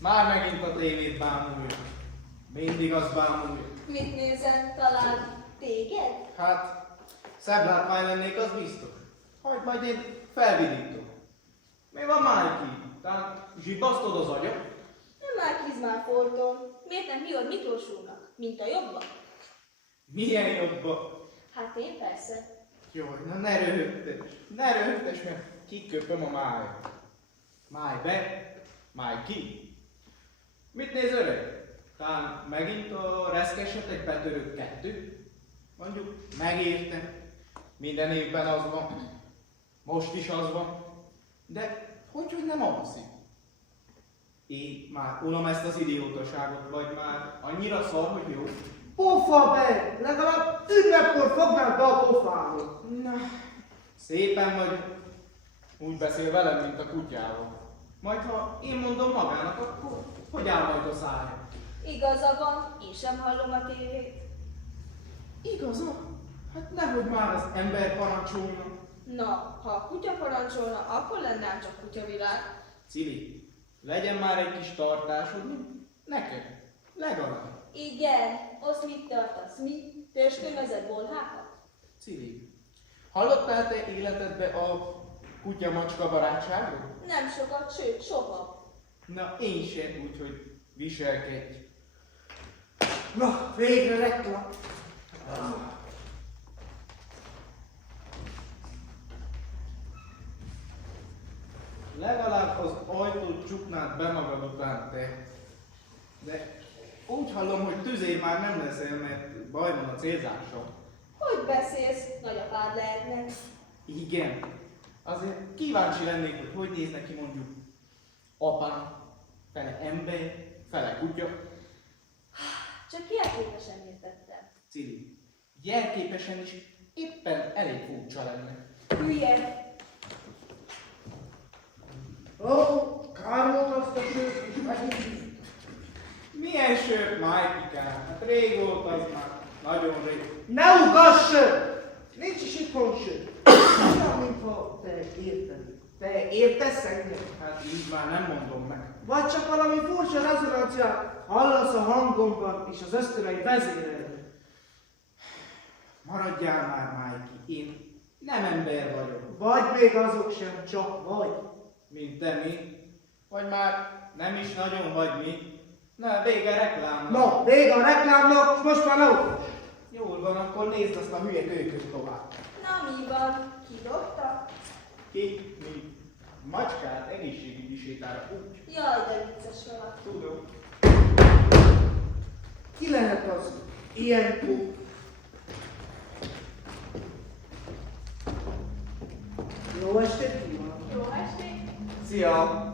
Már megint a tévét bámulja. Mindig az bámulja. Mit nézel? Talán téged? Hát, szebb látvány lennék, az biztos. Hagyd, majd én felvidítom. Mi van, Májki? Talán zsibasztod az agyat? Nem már Kizmár Forton. Miért nem hívod Miklós úrnak? Mint a jobba? Milyen jobba? Hát én persze. Jaj, na ne röhögtes, mert kiköpöm a májat. Máj be, máj ki. Mit néz öreg? Talán megint a reszkesetek betörött 2? Mondjuk, megértem. Minden évben az van. Most is az van. De hogy nem alszik? Én már unom ezt az idiótaságot, vagy már annyira szar, hogy jó? Pofa be! Legalább ünnepkor fognál be a pofáról. Na, szépen vagy. Úgy beszél velem, mint a kutyával. Majd ha én mondom magának, akkor hogy áll majd a szája? Igaza van, én sem hallom a tévét. Igaza? Hát nehogy már az ember parancsolna. Na, ha a kutya parancsolna, akkor lenne csak kutyavilág. Cili, legyen már egy kis tartásod, neked. Legalább. Igen, azt mit tartasz? Mi? Törskönyvezett bolhákat? Cili, hallottál te életedbe a kutya-macska barátságról? Nem sokat, sőt, soha. Na, én sem, úgyhogy viselkedj. Na, végre reklám. Legalább az ajtót csuknád be magad után te. De úgy hallom, hogy tüzér már nem leszel, mert baj van a célzással. Hogy beszélsz? Nagyapád lehetne. Igen. Azért kíváncsi lennék, hogy hogy néz neki mondjuk apám, fele ember, fele kutya. Csak jelképesen értettem. Cili, jelképesen is éppen elég furcsa lenne. Hülye! Ó, kár volt azt a sőt is megint. Milyen sört, Májkikám? Hát rég volt az már. Nagyon rég. Ne ugass! Nincs is itthon sőt. Olyan, mintha te érted. Te értesz engem? Hát így már nem mondom meg. Vagy csak valami furcsa rezonanciát hallasz a hangomban és az ösztönei vezérelni. Maradjál már, Májki. Én nem ember vagyok. Vagy még azok sem, csak vagy. Mint te mi. Vagy már nem is nagyon vagy mi. Na, vége reklámnak. Na, vége a reklámnak, most már ne ugass. Jól van, akkor nézd azt a hülye kölyköt tovább. Na mi van? Kidobta? Ki? Mi? Macskát egészségügyi sétára úgy. Jaj, de vicces valaki. Tudom. Ki lehet az ilyen kúp? Jó estét kívánok! Jó estét! Szia!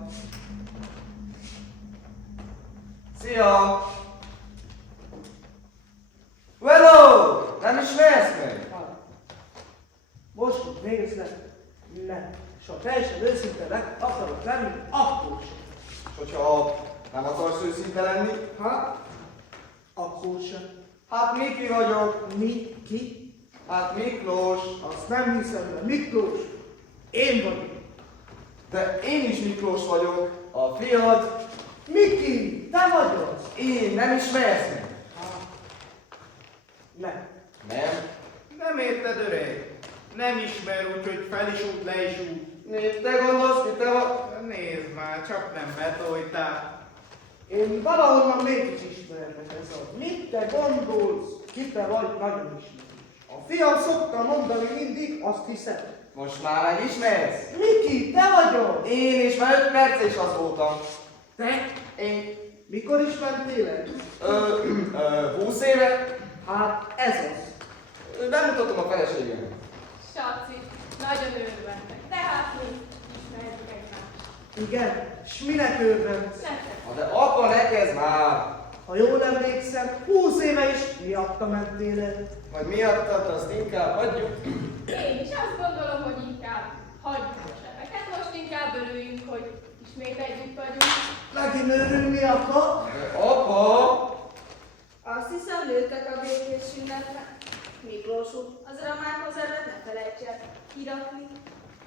Szia! Hello! Nem ismersz meg? Hát, most, hogy nézlek, nem. És ha teljesen őszinte akarok lenni, akkor sem. És hogyha nem akarsz őszinte lenni? Hát, akkor sem. Hát Miki vagyok. Mi? Ki? Hát Miklós. Azt nem hiszem, de Miklós, én vagyok. De én is Miklós vagyok. A fiad. Miki, te vagy az? Én nem ismersz meg? Hát, nem. Nem. Nem érted, öreg? Nem ismer, úgyhogy fel is út, le is út. Mit te gondolsz, mit te vagy? Nézd már, csak nem betoltál. Én valahonnan mégis ismerlek ez az. Mit te gondolsz? Ki te vagy, nagyon ismerős. A fiam szokta mondani mindig, azt hiszem. Most már megismersz? Miki, te vagy az? Én is már 5 perc és az voltam. Te? Én Mikor is mentél el? 20 éve Hát ez az. bemutatom a feleségemet. Saci, nagyon örülök. Tehát mi ismerjük egymást. Igen, s minek örvendsz? Nektek. Na de apa, ne kezd már! Ha jól emlékszem, 20 éve is miatta mentél el. Majd miattad, azt inkább hagyjuk. Én is azt gondolom, hogy inkább hagyjuk a sebeket. Most inkább örüljünk, hogy ismét együtt vagyunk. Megint örülni akar? De apa! Azt hiszem, nőttek a békés ünnepre. Miklós úr, az ramákhoz előtt ne felejts el kirakni.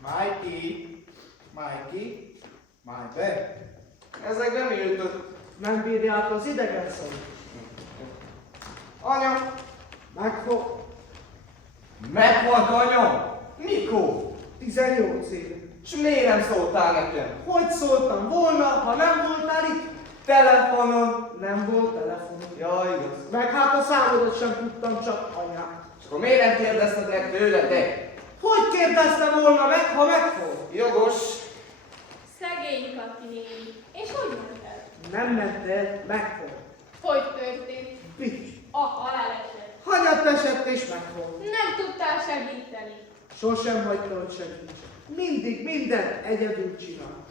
Májki, Májki, máj be. Ezek nem írtott. Nem bírja át az idegen szavut. Anya, Megfog. meghalt anyam? Mikor? 18 éve. És miért nem szóltál nekem? Hogy szóltam volna, ha nem voltál itt? Telefonon. Nem volt telefonom. Ja, igaz. Meg hát a számodat sem tudtam, csak anyát. És akkor miért nem kérdezted meg tőle, te? Hogy kérdeztem volna meg, ha megfog? Jogos. Szegény Kati néni. És hogy ment el? Nem ment el, megfog. Hogy történt? Pics. A haláleset. Hanyat esett és megfog. Nem tudtál segíteni. Sosem hagyta, hogy segítsen. Mindig mindent egyedül csinál.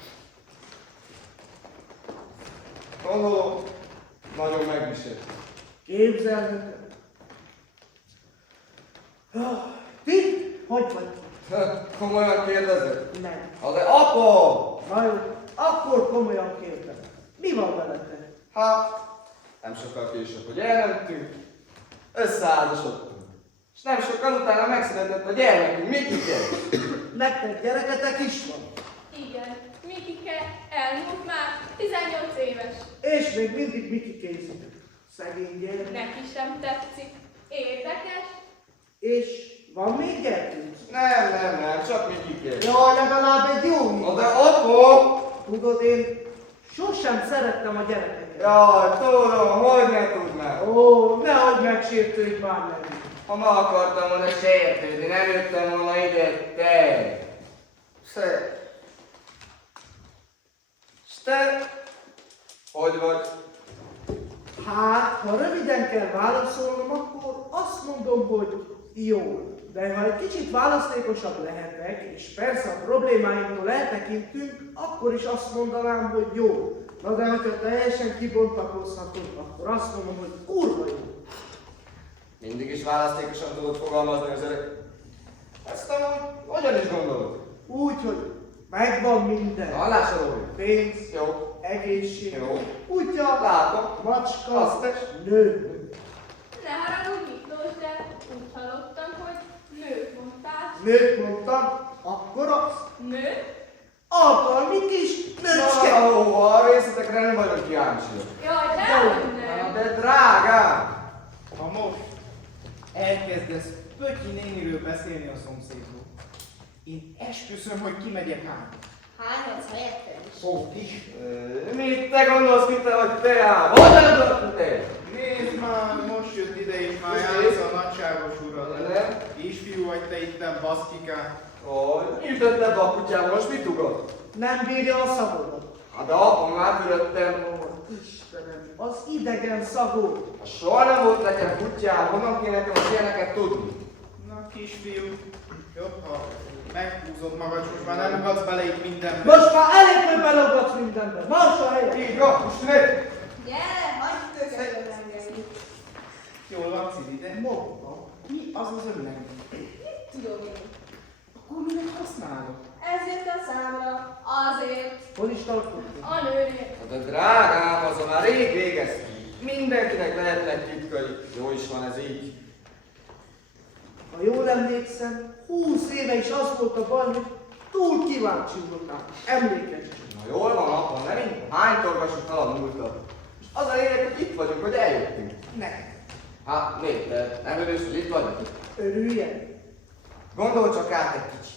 Gondolom, nagyon megviselt. Képzelheted. Ti? Hogy vagytok? Komolyan kérdezed? Nem. Ha de apa! Na jó, akkor komolyan kérdem. Mi van veletek? Hát, nem sokkal később, hogy elmentünk, összeházasodtunk. És nem sokkal utána megszületett a gyermekünk, Mikike. Nektek gyereketek is van. Igen, Mikike elmúlt már 18 éves. És még mindig Miki készítek. Szegény gyerek. Neki sem tetszik. Érdekes? És van még gyerkőc? Nem, csak Mikike. Jaj, legalább egy jó Na hír. de apa! Tudod, én sosem szerettem a gyerekeket. Jaj, tudom, hogy ne tudnám. Ó, nehogy megsértődj már nem. Ha ma akartam volna sértődni, nem jöttem volna ide, te. És te? Hogy vagy? Hát, ha röviden kell válaszolnom, akkor azt mondom, hogy jó. De ha egy kicsit választékosabb lehetek, és persze a problémáimtól eltekintünk, akkor is azt mondanám, hogy jó. Na de ha teljesen kibontakozhatunk, akkor azt mondom, hogy kurva jó. Mindig is választékosan tudod fogalmazni az öreg. Ezt amúgy hogyan is gondolod? Úgy, hogy megvan minden. Hallásra, Pénz, Jó. egészség, Jó. kutya, Látom. macska, Aztán. nő. Ne haragudj, Miklós, de úgy hallottam, hogy nőt mondtál. Nőt mondtam, akkor az Nő? alkalmi kis nőcske. A részletekre nem vagyok kíváncsi. Jaj, dehogy Na nem. de drágám! Ha most elkezdesz Pötyi néniről beszélni a szomszédról, én esküszöm, hogy kimegyek át. Hányadsz helyettel is? Ó, is. Mit te gondolsz, mit te vagy te ám? Hogyan gondolsz te? Nézd már, most jött ide és már játsz a nagyságos urat. Nem? Kisfiú vagy te itten, baszkikán. Hogy? Ültette be a kutyám, most mit ugat? Nem bírja a szavodat. Hát de apa, már fülöttem. Ó, Istenem, az idegen szagod. Ha soha nem volt nekem kutyám, honnan kéne nekem az ilyeneket tudni? Na kisfiú, jobb, ha meghúzod magad, és most már nem ugatsz bele itt mindenbe. Most már elég, hogy beleugatsz mindenbe. Marsz a helyet. Így van, most ne! Gyere, hagyd tökéletes engem. Jól van, Cili, de Mondtam. mi az az önleg? Tudom én. Akkor minek használod? Ezért a számra, azért Hol is tartottunk? A nőnél. Hát a drágám, azon már rég végeztünk. Mindenkinek lehetnek titkai. Jó is van ez így. Ha jól emlékszem, 20 éve is az volt a baj, hogy túl kíváncsi voltam. Emlékezz. Na jól van, apa, nem így? Hány torgasok el a múltat? És az a lényeg, hogy itt vagyunk, hogy eljöttünk. Ne. Hát, miért? Te nem örülsz, hogy itt vagyok? Örüljen. Gondolj csak át egy kicsit.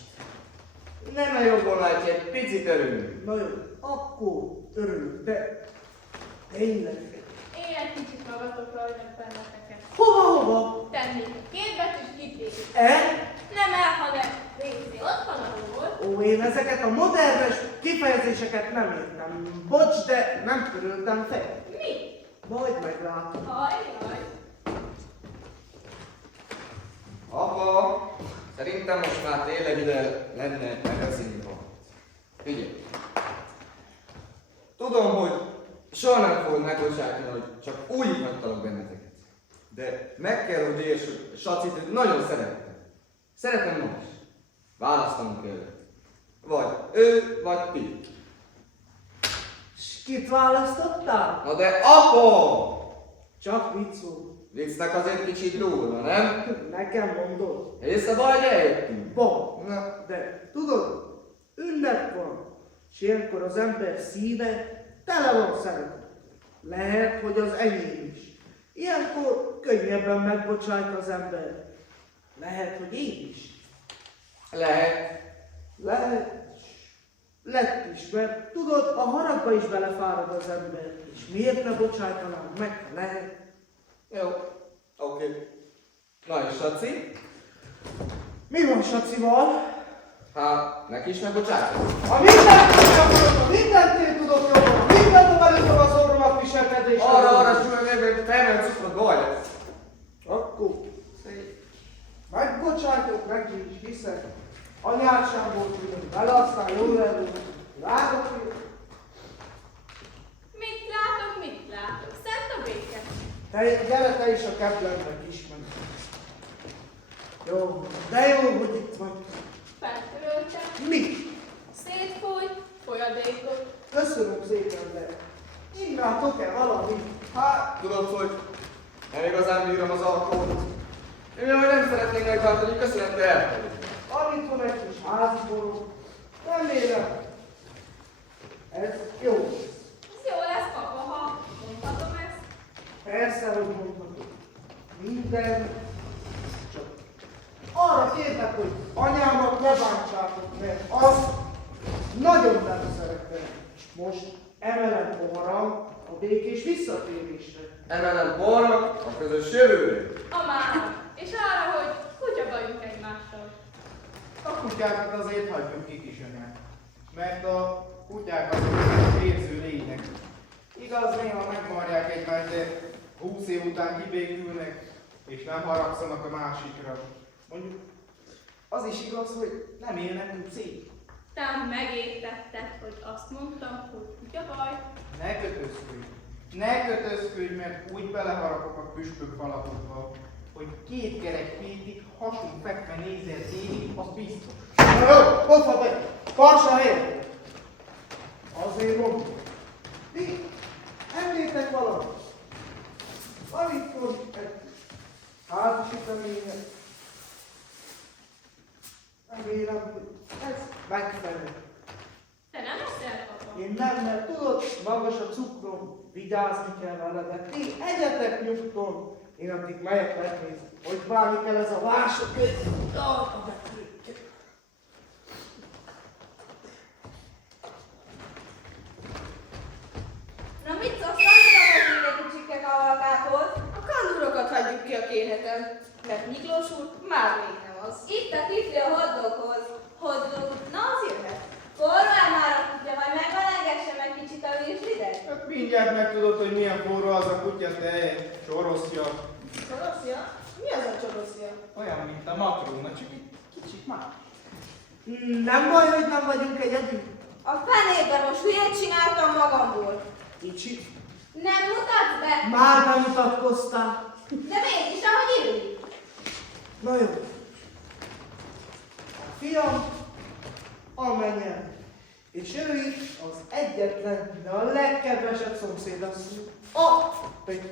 Nem jobb volna, hogy egy picit örülünk. Na jó, akkor örülök, de tényleg. Én egy kicsit magatokra hagynak benneteket. Hova? Tennék a két betűs kitérőt. Nem el, hanem nézni, ott van a hol. Ó, én ezeket a modernes kifejezéseket nem értem. Bocs, de nem körültem fel. Mi? Majd meglátom. Ajjaj. Apa, szerintem most már tényleg ide lenne megbeszélni valamit. Figyelj. Tudom, hogy soha nem fogod megbocsátani, hogy csak úgy hagytalak benneteket. De meg kell, hogy érts, hogy Sacit nagyon szeretem. Szeretem most. Választanunk kell. Vagy ő, vagy ti. S kit választottál? Na de apa! Csak vicc volt. Viccnek azért kicsit durva, nem? Nekem mondod. Észre hogy eljöttünk. Bon. Na, De tudod, ünnep van, és ilyenkor az ember szíve tele van szeretet. Lehet, hogy az enyém is. Ilyenkor könnyebben megbocsájt az ember. Lehet, hogy én is. Lehet. Lehet. Lett is, mert tudod, a haragba is belefárad az ember. És miért ne bocsájtanám meg, ha lehet? Jó. Oké. Na és Saci? Mi van Sacival? Hát, neki is megbocsájtod? A mindent tudok, a mindent én tudok jobban, mindent belőlem az orromat viselkedésre. Arra súlyos, hogy felmerül cukrot, baj lesz. Akkor megbocsájtok neki is, hiszen anyád sem volt ugyan vele, aztán jól elő. Látok, hogy Mit látok? Szent a béke. gyere te is a keblembe kismenj. Jó, de jó, hogy itt vagy. Feltöröltem. Mi? Szétfújt. Folyadékot. Köszönöm szépen, de innátok-e valami? Hát, tudod, hogy nem igazán bírom az alkoholt. Mivel nem szeretnénk megtartani, köszönöm, de elfelejt. Annyit van egy kis háziború. Remélem. Ez jó. Ez jó lesz, papa, ha mondhatom ezt. Persze, hogy mondhatok. Minden. Csak arra kérlek, hogy anyámat ne bántsátok, mert az nagyon nem szeretem. És most emelem poharam a békés visszatérésre. Emelem borrak a közös jövőre. A mára. És arra, hogy kutya bajunk egymással. A kutyákat azért hagyjuk ki, kisanyák. Mert a kutyák azok érző lények. Igaz, néha megmarják egymást, de 20 év után kibékülnek, és nem haragszanak a másikra. Mondjuk, az is igaz, hogy nem élnek úgy szép. Te megértetted, hogy azt mondtam, hogy kutya baj. Ne kötözködj! Ne kötözködj, mert úgy beleharapok a püspök falakokba, hogy két kerek fétig hasunk fekve nézel téged, az biztos. Na jó, hozza be! Tarts a helyet! Azért mondom. Mi? Emlétek valamit? Amikor egy házasíteményet. Remélem, hogy ez megfelel. Te nem leszel, papa? Én nem, mert tudod, magas a cukrom, vigyázni kell vele, de ti egyetek nyugton. Én addig megyek megnézni, hogy bármi kell ez a vások. Na mit szólsz, annyira megyünk egy kicsike kavalkához? A kandurokat hagyjuk ki a kéneten, mert Miklós úr már még nem az. Itt a kifli a hoddoghoz. Hoddog, na az jöhet. Forrál már a kutya, majd megvalengesse meg kicsit a virslidet. Hát mindjárt megtudod, hogy milyen forró az a kutya, te csoroszja. Csoroszja? Mi az a csoroszja? Olyan, mint a makróna, csak egy kicsit más. Nem baj, hogy nem vagyunk egyedül. A fenében most hülyét csináltam magamból. Kicsit. Nem mutatsz be? Már bemutatkoztál. De mégis, ahogy illik. Na jó. A fiam, amennyien. És ő is az egyetlen, de a legkedvesebb szomszédasszony. A Peti.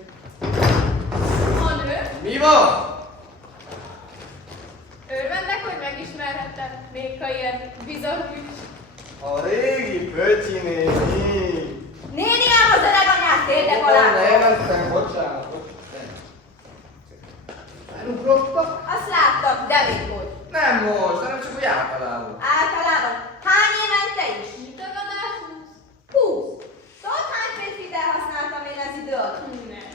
A nő? Mi van? Örvendek, hogy megismerhetted, még ha ilyen bizonyos. A régi Pötyi néni. Néni ám az öreg anyát térdek alá. Elmentem, bocsánat. Elugrottak. Azt láttam, de még hogy. Nem most, hanem csak úgy általában. Általában. Hány évente is? Mit tagadás húsz? 20. Tudod, hány férfit elhasználtam én az idő alatt? Nem,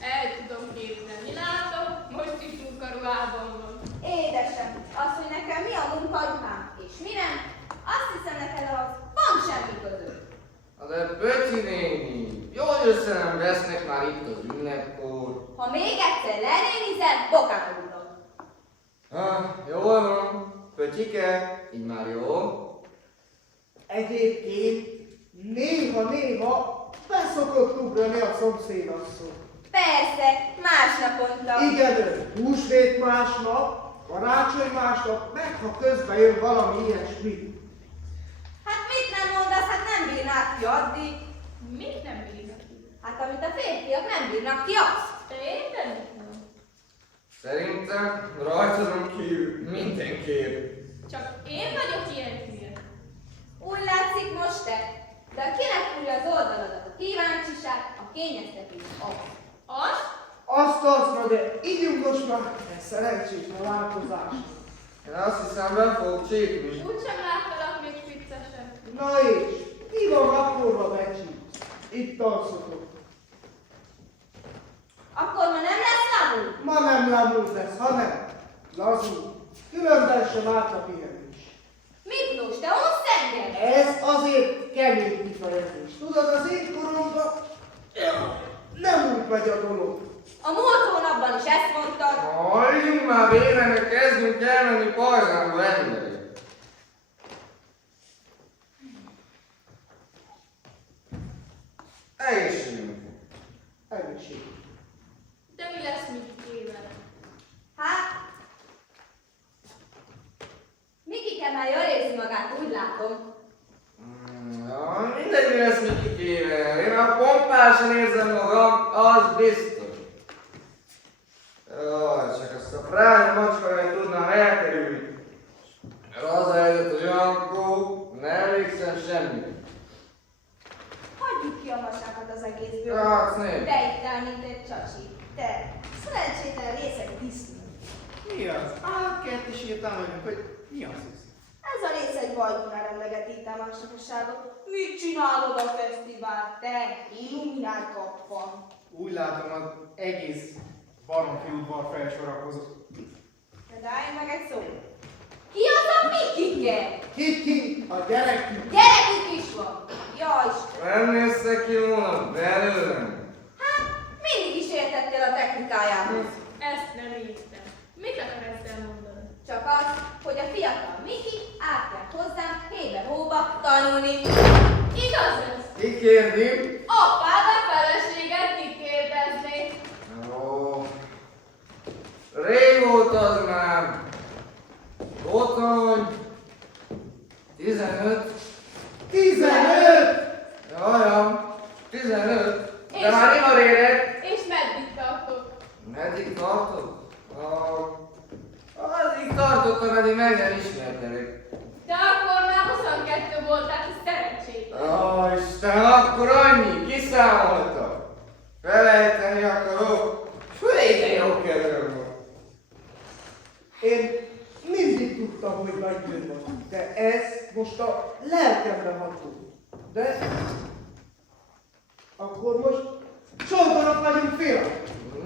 de el tudom képzelni. Látom, most is munkaruhában van. Édesem, az, hogy nekem mi a munkaruhám és mi nem, azt hiszem neked az pont semmi között. De Pötyi néni, jól össze nem vesznek már itt az ünneppor. Ha még egyszer lenénizel, bokába ugrok. Jól van, Pötyike, így már jó. Egyébként néha-néha beszokott ugrani a szomszédasszony. Persze, másnaponta. Igen, húsvét másnap, karácsony másnap, meg ha közben jön valami ilyesmi. Hát mit nem mondasz, hát nem bírnád ki addig. Mit nem bírnak ki? Hát amit a férfiak nem bírnak ki, azt. Te érted, mit mondom? Szerintem rajtazom kívül mindenképp. Csak én vagyok ilyen hülye. Úgy látszik most te, de kinek fújja az oldala kényeztetés az. Az? Azt, na de ígyunk most már, ez szerencsétlen változás. Én azt hiszem, be fogok csípni. Úgysem láttalak még spiccesen. Na és, mi van gyakorba becsít? Itt alszotok. Akkor ma nem lesz lábú? Ma nem lábult lesz, hanem lazul. Különben sem árt a pihenés. Miklós, te unsz engem? Ez azért kemény kifejezés. Tudod, az én koromban nem úgy megy a dolog. A múlt hónapban is ezt mondtad. Halljunk már végre, mert kezdünk elmenni pajzánba emberek. Egészségünk. Egészség. De mi lesz Mikikével? Hát, Mikike már jól érzi magát, úgy látom. Ja, mindegy, mi lesz Mikikével. Én a pompásan érzem magam, az biztos. Jaj, csak azt a frány macskaját tudnám elkerülni. Mert az a helyzet, hogy Jankó, nem emlékszem semmit. Hagyjuk ki a masákat az egészből. Hát, nézd. Te itt áll, mint egy csacsi. Te, szerencsétlen részeg disznó. Mi az? Álkert is írtam nekünk, hogy mi az ez? Ez a részeg Vajgunál emlegeti támásosságot. Mit csinálod a fesztivált, te illuminált kappan? Úgy látom, az egész baromfi udvar felsorakozott. De állj meg egy szó. Ki az a Mikike? Ki, a gyerekünk. Gyerekük is van. Ja Isten. Nem néztek ki volna belőlem. Hát, mindig is értettél a technikájához. Ezt nem értem. Mit akar ezzel mondani? Csak az, hogy a fiatal Miki átjött hozzám hébe-hóba tanulni. Igaz ez? Ki kérdi? Apád a feleséget kikérdezné. Ó, régóta az már. Otthon, 15. 15! Jajam, 15. De És- már ivar érek. És meddig tartok? Meddig tartott? Addig tartott, ameddig meg nem ismertelek. De akkor már 22 voltál, ez szerencsétlen. Ó, Isten, akkor annyi, kiszámoltam. Felejteni akarok. Főleg de jó kedvem van. Én mindig tudtam, hogy nagy bűn van, de ez most a lelkemre ható. De akkor most sógorok vagyunk, fiam.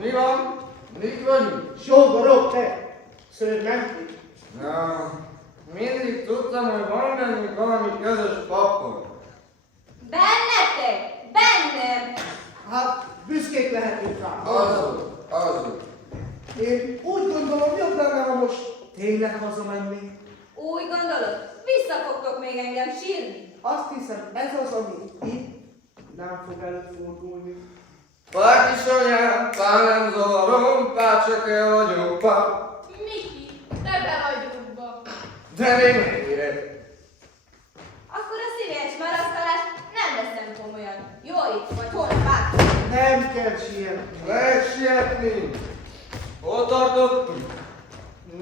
Mi van? Mik vagyunk? Sógorok, te! Szörnyenti. Na, mindig tudtam, hogy van bennünk valami közös papon. Bennetek? Bennem? Hát büszkék lehetünk rá. Azok. Én úgy gondolom, jobb lenne, ha most tényleg hazamennénk. Úgy gondolod? Vissza fogtok még engem sírni? Azt hiszem, ez az, ami itt nem fog előfordulni. Pár kis anyám, pár nem zavarom, pár csak el vagyok, pár. Miki, te be vagy rúgva. De még mennyire? Akkor a szívélyes marasztalást nem veszem komolyan. Jó itt vagy, holnap át. Nem kell sietni. Lehet sietni. Hol tartottunk?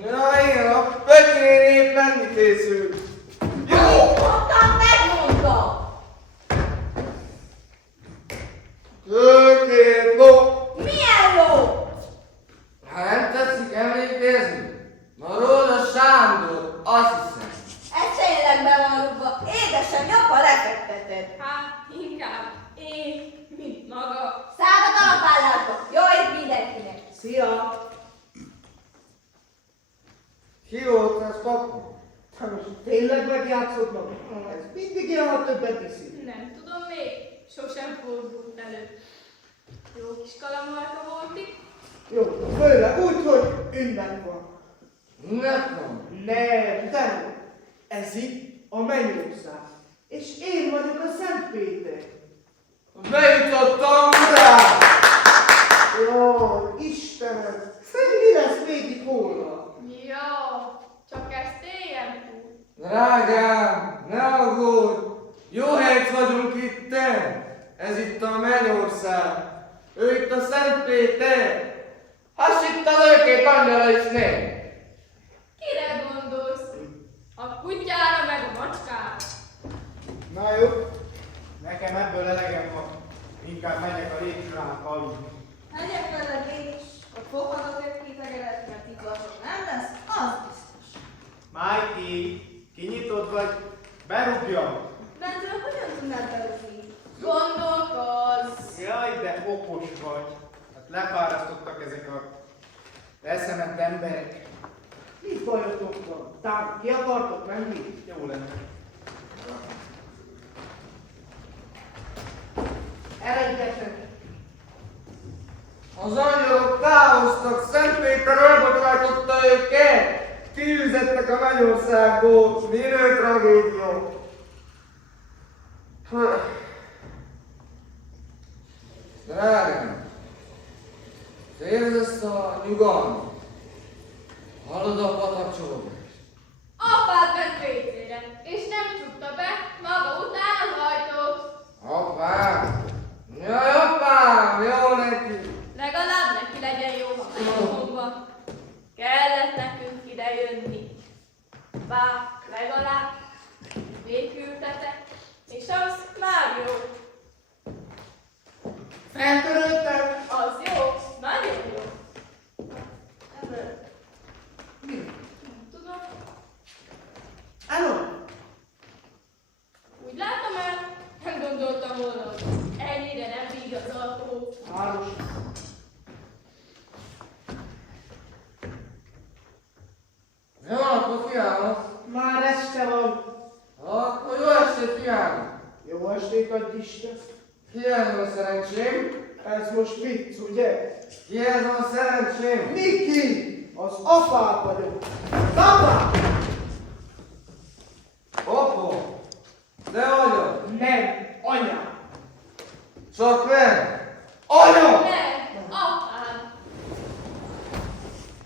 Ja, igen, a Petrén épp menni készül. Jó! Mondtam, megmondtam! Tökélet ló! Milyen ló? Ha nem tetszik emlékezni, na róla Sándor, azt hiszem. Ez tényleg be van rúgva. Édesem, jobban lefekteted. Hát, inkább én, mint maga. Szállj a kalapállásba. Jó itt mindenkinek. Szia! Ki volt ez, papa? Te most tényleg megjátszod magad? Ez mindig ilyen, ha többet iszik. Nem tudom még, sosem fordult elő. Jó kis kalamarka volt itt. Jó, főleg úgy, hogy ünnep van. Nem. Nem, de ez itt a Mennyország. És én vagyok a Szent Péter. Bejutottam rá! Jó, Istenem, mi lesz végig holnap? Ja, csak ezt éljen túl. Drágám, ne aggódj! Jó helyt vagyunk itten! Ez itt a Mennyország. Ő itt a Szent Péter. Hass itt az őkét angyala is nem. Kire gondolsz? A kutyára meg a macskára. Na jó, nekem ebből elegem van. Inkább megyek a lépcsőn. voltak ezek a elszement emberek. Mi bajotok van? Tám, ki akartok menni? Jó lenne. Eredjetek! Az angyalok távoztak, Szent Péter elbocsájtotta őket! Kiűzettek a mennyországból, minő tragédia! Drágám, te érzesz a nyugalmat? Hallod a patakcsológást? Apád ment vécére, és nem csukta be maga után az ajtót. Apám! Jaj, apám! Jó neki! Legalább neki legyen jó, ha megfogva. Kellett nekünk ide jönni. Bár legalább végültetek, és az már jó. Feltörődtem! Az jó, nagyon jó. Mi? Tudom, Elon! úgy látom el, nem gondoltam volna, hogy ennyire nem bír az alkohol. Áros! Jó napot kívánok! Már este van! Akkor jó estét kívánok! Jó estét adj Isten! Ki ez a szerencsém? Ez most vicc, ugye? Ki ez a szerencsém? Miki! Az apád vagyok! Az apád! Apa! De vagyok! Nem, anyám! Csak nem!